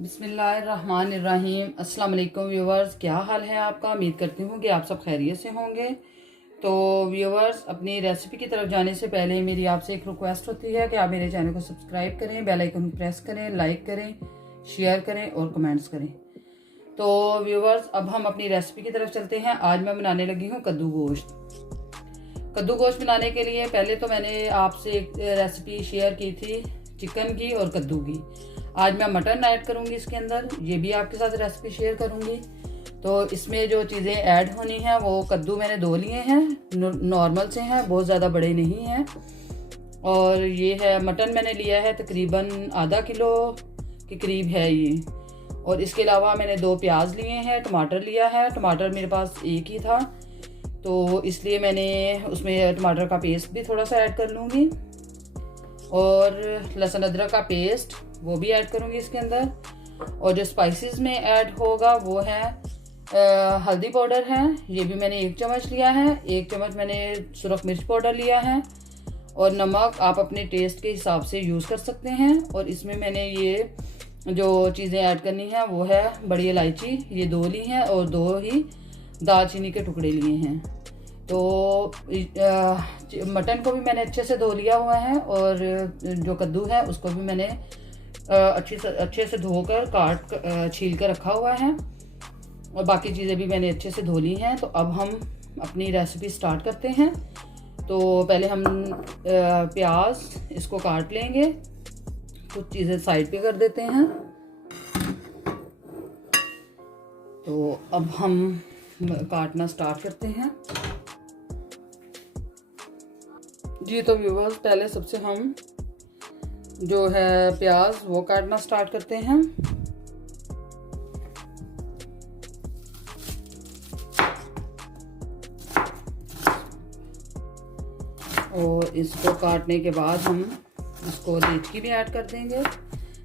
बिस्मिल्लाहिर्रहमानिर्रहीम। अस्सलाम वालेकुम व्यूवर्स, क्या हाल है आपका। उम्मीद करती हूँ कि आप सब खैरियत से होंगे। तो व्यूवर्स, अपनी रेसिपी की तरफ जाने से पहले मेरी आपसे एक रिक्वेस्ट होती है कि आप मेरे चैनल को सब्सक्राइब करें, बेल आइकन प्रेस करें, लाइक करें, शेयर करें और कमेंट्स करें। तो व्यूवर्स, अब हम अपनी रेसिपी की तरफ चलते हैं। आज मैं बनाने लगी हूँ कद्दू गोश्त। कद्दू गोश्त बनाने के लिए पहले तो मैंने आपसे एक रेसिपी शेयर की थी चिकन की और कद्दू की। आज मैं मटन ऐड करूंगी इसके अंदर, ये भी आपके साथ रेसिपी शेयर करूंगी। तो इसमें जो चीज़ें ऐड होनी हैं वो कद्दू मैंने धो लिए हैं, नॉर्मल से हैं, बहुत ज़्यादा बड़े नहीं हैं। और ये है मटन मैंने लिया है तकरीबन आधा किलो के करीब है ये। और इसके अलावा मैंने 2 प्याज लिए हैं, टमाटर लिया है। टमाटर मेरे पास एक ही था तो इसलिए मैंने उसमें टमाटर का पेस्ट भी थोड़ा सा ऐड कर लूँगी। और लहसुन अदरक का पेस्ट वो भी ऐड करूँगी इसके अंदर। और जो स्पाइसेस में ऐड होगा वो है हल्दी पाउडर है, ये भी मैंने 1 चम्मच लिया है। 1 चम्मच मैंने सुरख मिर्च पाउडर लिया है। और नमक आप अपने टेस्ट के हिसाब से यूज़ कर सकते हैं। और इसमें मैंने ये जो चीज़ें ऐड करनी है वो है बड़ी इलायची, ये 2 ली हैं, और 2 ही दालचीनी के टुकड़े लिए हैं। तो मटन को भी मैंने अच्छे से धो लिया हुआ है, और जो कद्दू है उसको भी मैंने अच्छे से धोकर छील कर रखा हुआ है। और बाकी चीज़ें भी मैंने अच्छे से धो ली हैं। तो अब हम अपनी रेसिपी स्टार्ट करते हैं। तो पहले हम प्याज इसको काट लेंगे, कुछ चीज़ें साइड पे कर देते हैं। तो अब हम काटना स्टार्ट करते हैं जी। तो व्यूवर्स, पहले सबसे हम जो है प्याज वो काटना स्टार्ट करते हैं। और इसको काटने के बाद हम इसको देचकी भी ऐड कर देंगे,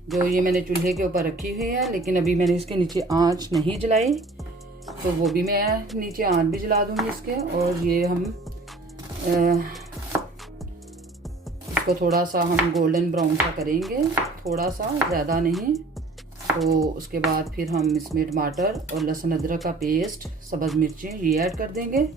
जो ये मैंने चूल्हे के ऊपर रखी हुई है, लेकिन अभी मैंने इसके नीचे आंच नहीं जलाई, तो वो भी मैं नीचे आंच भी जला दूंगी इसके। और ये हम इसको थोड़ा सा हम गोल्डन ब्राउन सा करेंगे, थोड़ा सा, ज़्यादा नहीं। तो उसके बाद फिर हम इसमें टमाटर और लहसुन अदरक का पेस्ट, सब्ज़ मिर्चें ये ऐड कर देंगे।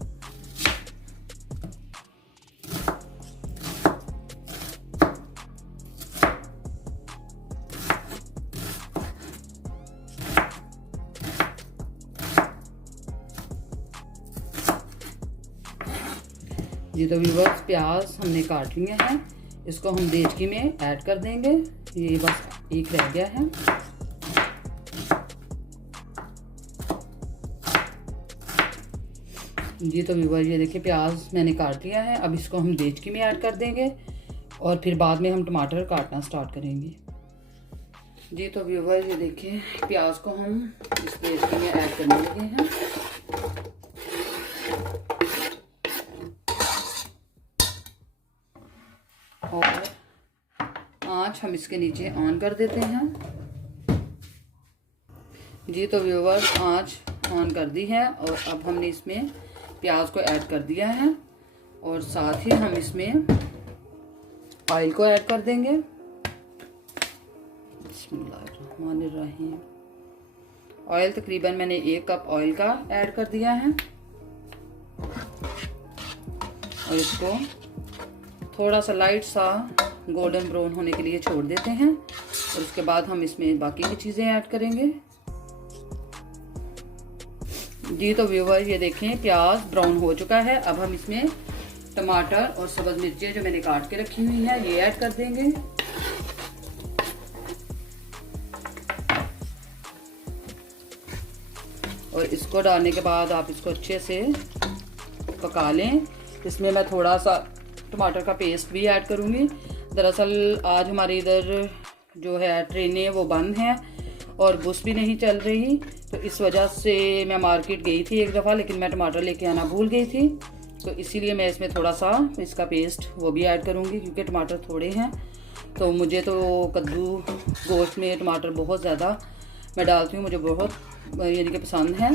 जी तो व्यूवर्स, प्याज हमने काट लिए हैं, इसको हम देचकी में ऐड कर देंगे। ये बस एक रह गया है। जी तो व्यूवर्स, ये देखिए प्याज मैंने काट लिया है। अब इसको हम देचकी में ऐड कर देंगे और फिर बाद में हम टमाटर काटना स्टार्ट करेंगे। जी तो व्यूवर्स, ये देखिए प्याज को हम इस देचकी में ऐड करने लगे हैं। और आँच हम इसके नीचे ऑन कर देते हैं। जी तो व्यूवर्स, आँच ऑन कर दी है और अब हमने इसमें प्याज को ऐड कर दिया है। और साथ ही हम इसमें ऑयल को ऐड कर देंगे। बिस्मिल्लाहिर्रहमानिर्रहीम। ऑयल तकरीबन मैंने 1 कप ऑयल का ऐड कर दिया है। और इसको थोड़ा सा लाइट सा गोल्डन ब्राउन होने के लिए छोड़ देते हैं। और उसके बाद हम इसमें बाकी की चीज़ें ऐड करेंगे। जी तो व्यूवर, ये देखें प्याज ब्राउन हो चुका है। अब हम इसमें टमाटर और सब्ज़ मिर्चें जो मैंने काट के रखी हुई हैं ये ऐड कर देंगे। और इसको डालने के बाद आप इसको अच्छे से पका लें। इसमें मैं थोड़ा सा टमाटर का पेस्ट भी ऐड करूँगी। दरअसल आज हमारे इधर जो है ट्रेनें वो बंद हैं और बस भी नहीं चल रही, तो इस वजह से मैं मार्केट गई थी एक दफ़ा, लेकिन मैं टमाटर लेके आना भूल गई थी। तो इसीलिए मैं इसमें थोड़ा सा इसका पेस्ट वो भी ऐड करूँगी, क्योंकि टमाटर थोड़े हैं। तो मुझे तो कद्दू गोश्त में टमाटर बहुत ज़्यादा मैं डालती हूँ, मुझे बहुत यानी कि पसंद है।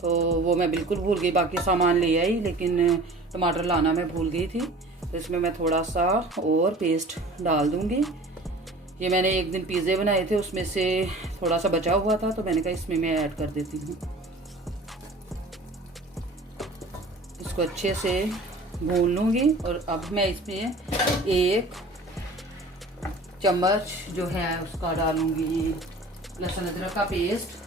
तो वो मैं बिल्कुल भूल गई, बाकी सामान ले आई लेकिन टमाटर लाना मैं भूल गई थी। तो इसमें मैं थोड़ा सा और पेस्ट डाल दूँगी। ये मैंने एक दिन पिज़्ज़े बनाए थे, उसमें से थोड़ा सा बचा हुआ था, तो मैंने कहा इसमें मैं ऐड कर देती हूँ। इसको अच्छे से भून लूँगी और अब मैं इसमें 1 चम्मच जो है उसका डालूँगी लहसुन अदरक का पेस्ट।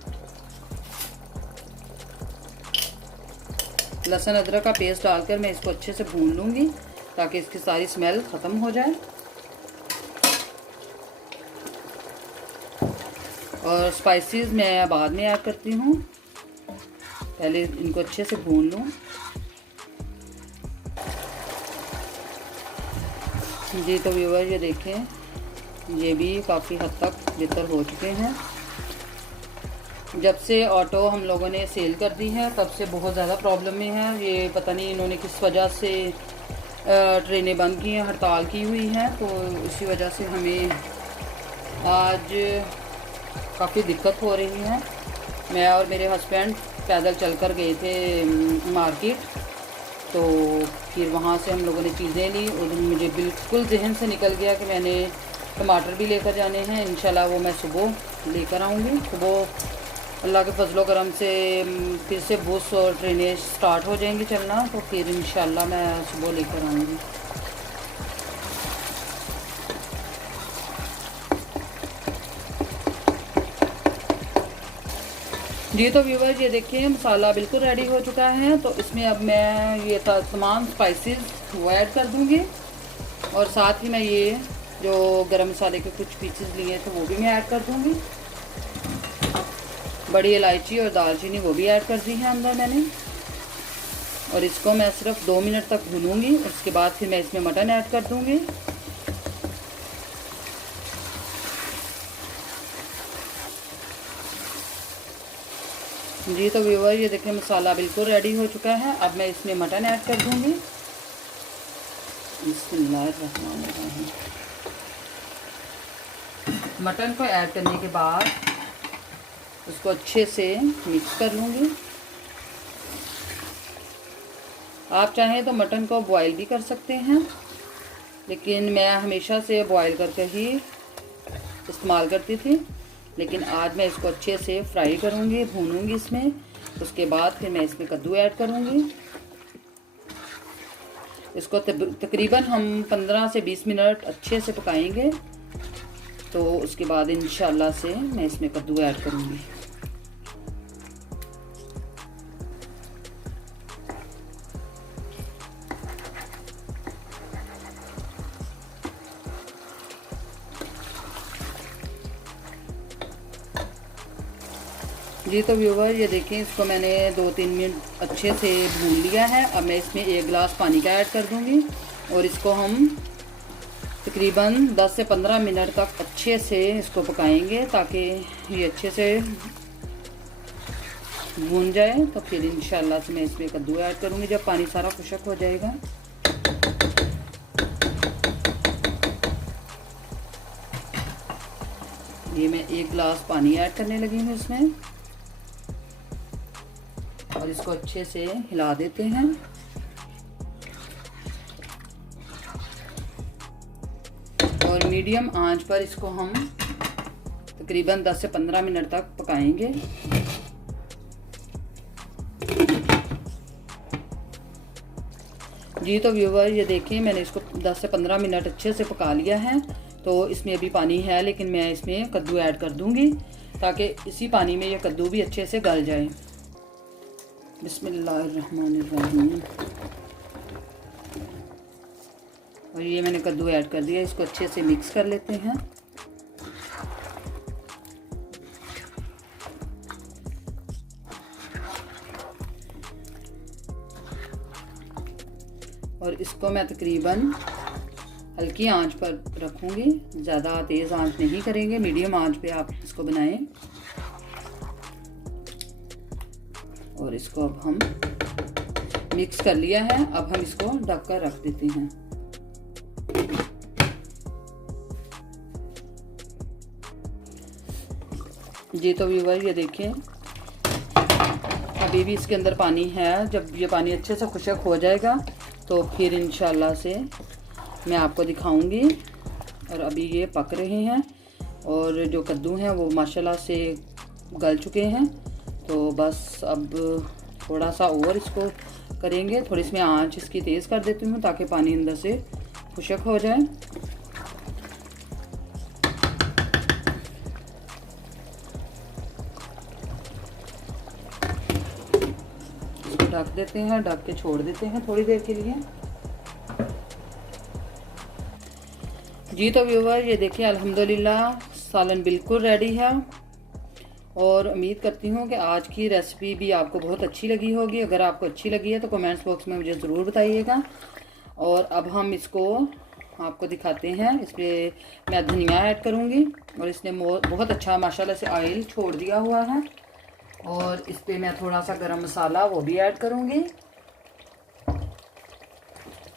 लहसुन अदरक का पेस्ट डालकर मैं इसको अच्छे से भून लूँगी ताकि इसकी सारी स्मेल ख़त्म हो जाए। और स्पाइसेस मैं बाद में ऐड करती हूँ, पहले इनको अच्छे से भून लूँ। जी तो व्यूअर ये देखें, ये भी काफ़ी हद तक बेहतर हो चुके हैं। जब से ऑटो हम लोगों ने सेल कर दी है तब से बहुत ज़्यादा प्रॉब्लम में है। ये पता नहीं इन्होंने किस वजह से ट्रेनें बंद की हैं, हड़ताल की हुई हैं, तो इसी वजह से हमें आज काफ़ी दिक्कत हो रही है। मैं और मेरे हस्बैंड पैदल चलकर गए थे मार्केट, तो फिर वहाँ से हम लोगों ने चीज़ें ली और मुझे बिल्कुल जहन से निकल गया कि मैंने टमाटर भी लेकर जाने हैं। इंशाल्लाह वो मैं सुबह लेकर आऊँगी। सुबह अल्लाह के फजलो करम से फिर से बस और ट्रेनें स्टार्ट हो जाएंगी चलना, तो फिर इंशाल्लाह मैं सुबह लेकर आऊँगी। जी तो व्यूअर ये देखिए मसाला बिल्कुल रेडी हो चुका है, तो इसमें अब मैं ये तमाम स्पाइसेस वो ऐड कर दूँगी और साथ ही मैं ये जो गरम मसाले के कुछ पीसेस लिए थे वो भी मैं ऐड कर दूँगी। बड़ी इलायची और दालचीनी वो भी ऐड कर दी है अंदर मैंने, और इसको मैं सिर्फ 2 मिनट तक भूनूंगी। उसके बाद फिर मैं इसमें मटन ऐड कर दूँगी। जी तो व्यूअर ये देखिए मसाला बिल्कुल रेडी हो चुका है। अब मैं इसमें मटन ऐड कर दूँगी। बिस्मिल्लाहिर्रहमानिर्रहीम। मटन को ऐड करने के बाद उसको अच्छे से मिक्स कर लूँगी। आप चाहें तो मटन को बॉईल भी कर सकते हैं, लेकिन मैं हमेशा से बॉईल करके ही इस्तेमाल करती थी, लेकिन आज मैं इसको अच्छे से फ्राई करूँगी, भूनूँगी इसमें। उसके बाद फिर मैं इसमें कद्दू ऐड करूँगी। इसको तकरीबन हम 15 से 20 मिनट अच्छे से पकाएंगे, तो उसके बाद इंशाल्लाह से मैं इसमें कद्दू ऐड करूँगी। जी तो व्यूअर ये देखें, इसको मैंने 2-3 मिनट अच्छे से भून लिया है। अब मैं इसमें 1 गिलास पानी का ऐड कर दूंगी और इसको हम तकरीबन 10 से 15 मिनट तक अच्छे से इसको पकाएंगे ताकि ये अच्छे से भून जाए। तो फिर इंशाल्लाह से मैं इसमें कद्दू ऐड करूँगी जब पानी सारा खुश्क हो जाएगा। ये मैं 1 गिलास पानी ऐड करने लगी हूँ इसमें, और इसको अच्छे से हिला देते हैं। और मीडियम आंच पर इसको हम तकरीबन 10 से 15 मिनट तक पकाएंगे। जी तो व्यूअर ये देखिए, मैंने इसको 10 से 15 मिनट अच्छे से पका लिया है। तो इसमें अभी पानी है, लेकिन मैं इसमें कद्दू ऐड कर दूंगी ताकि इसी पानी में ये कद्दू भी अच्छे से गल जाए। बिस्मिल्लाहिर्रहमानिर्रहीम। और ये मैंने कद्दू ऐड कर दिया, इसको अच्छे से मिक्स कर लेते हैं। और इसको मैं तकरीबन हल्की आंच पर रखूँगी, ज़्यादा तेज़ आंच नहीं करेंगे, मीडियम आंच पे आप इसको बनाएं। और इसको अब हम मिक्स कर लिया है, अब हम इसको ढककर रख देते हैं। जी तो व्यूअर ये देखें, अभी भी इसके अंदर पानी है। जब ये पानी अच्छे से खुश्क हो जाएगा तो फिर इंशाल्लाह से मैं आपको दिखाऊंगी। और अभी ये पक रहे हैं, और जो कद्दू हैं वो माशाल्लाह से गल चुके हैं। तो बस अब थोड़ा सा और इसको करेंगे, थोड़ी इसमें आंच इसकी तेज़ कर देती हूँ ताकि पानी अंदर से खुश्क हो जाए। इसको ढक देते हैं, ढक के छोड़ देते हैं थोड़ी देर के लिए। जी तो व्यूवर ये देखिए अल्हम्दुलिल्लाह सालन बिल्कुल रेडी है और उम्मीद करती हूँ कि आज की रेसिपी भी आपको बहुत अच्छी लगी होगी। अगर आपको अच्छी लगी है तो कमेंट्स बॉक्स में मुझे ज़रूर बताइएगा। और अब हम इसको आपको दिखाते हैं। इसमें मैं धनिया ऐड करूँगी और इसने बहुत अच्छा माशाल्लाह से ऑयल छोड़ दिया हुआ है। और इस पर मैं थोड़ा सा गरम मसाला वो भी ऐड करूँगी।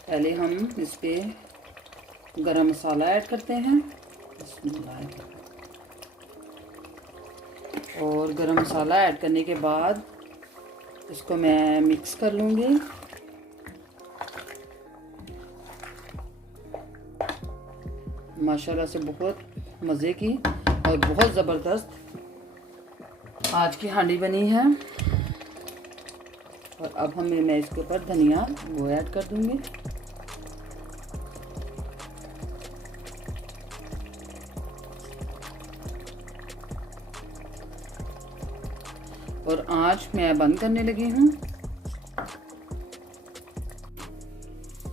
पहले हम इस पर गरम मसाला ऐड करते हैं और गरम मसाला ऐड करने के बाद इसको मैं मिक्स कर लूँगी। माशाल्लाह से बहुत मज़े की और बहुत ज़बरदस्त आज की हांडी बनी है। और अब मैं इसके ऊपर धनिया वो ऐड कर दूँगी। और आँच मैं बंद करने लगी हूँ।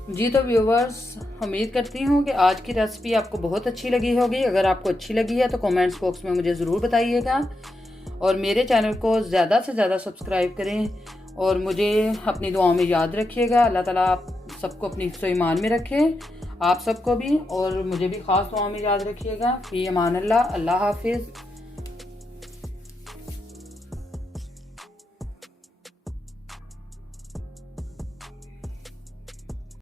जी तो व्यूवर्स उम्मीद करती हूँ कि आज की रेसिपी आपको बहुत अच्छी लगी होगी। अगर आपको अच्छी लगी है तो कमेंट्स बॉक्स में मुझे ज़रूर बताइएगा और मेरे चैनल को ज़्यादा से ज़्यादा सब्सक्राइब करें और मुझे अपनी दुआओं में याद रखिएगा। अल्लाह ताला आप सबको अपनी हिफ्ज़ व ईमान में रखे, आप सबको भी, और मुझे भी ख़ास दुआओं में याद रखिएगा। फ़ी अमान अल्लाह। अल्लाह हाफिज़।